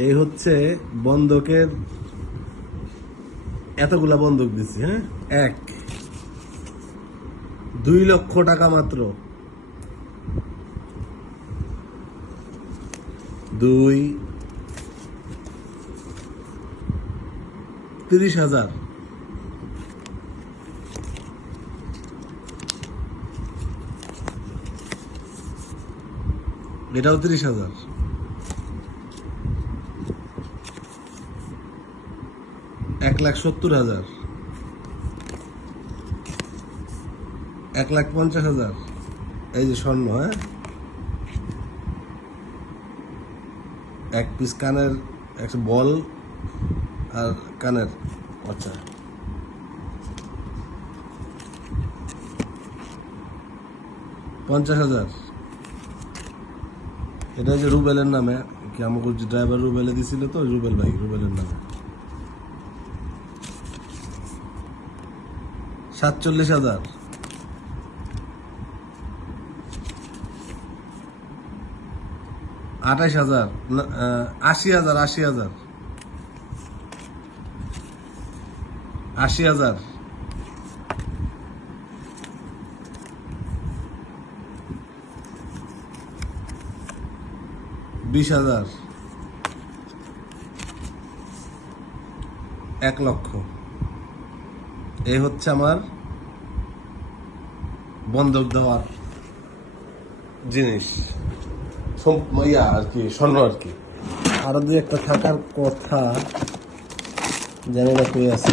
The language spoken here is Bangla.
এই হচ্ছে বন্ধকের এতগুলা বন্ধক দিছি হ্যাঁ? এক, দুই লক্ষ টাকা মাত্র। দুই, তিরিশ হাজার। এটাও তিরিশ হাজার। লাখ সত্তর হাজার। এক লাখ পঞ্চাশ হাজার। এই যে স্বর্ণ হ্যাঁ? এক পিস কানের, একটা বল আর কানের আচ্ছা। পঞ্চাশ হাজার। এটা যে রুবেলের নামে, কি আমাকে ড্রাইভার রুবেলে দিছিল তো, রুবেল ভাই, রুবেলের নামে। সাতচল্লিশ হাজার। আঠাইশ হাজার। আশি হাজার আশি হাজার। আশি হাজার। বিশ হাজার। এক লক্ষ। এই হচ্ছে আমার বন্ধক দেওয়ার জিনিস। ইয়া আর কি, স্বর্ণ আর কি। আরও দু একটা থাকার কথা জানি না কই আছে।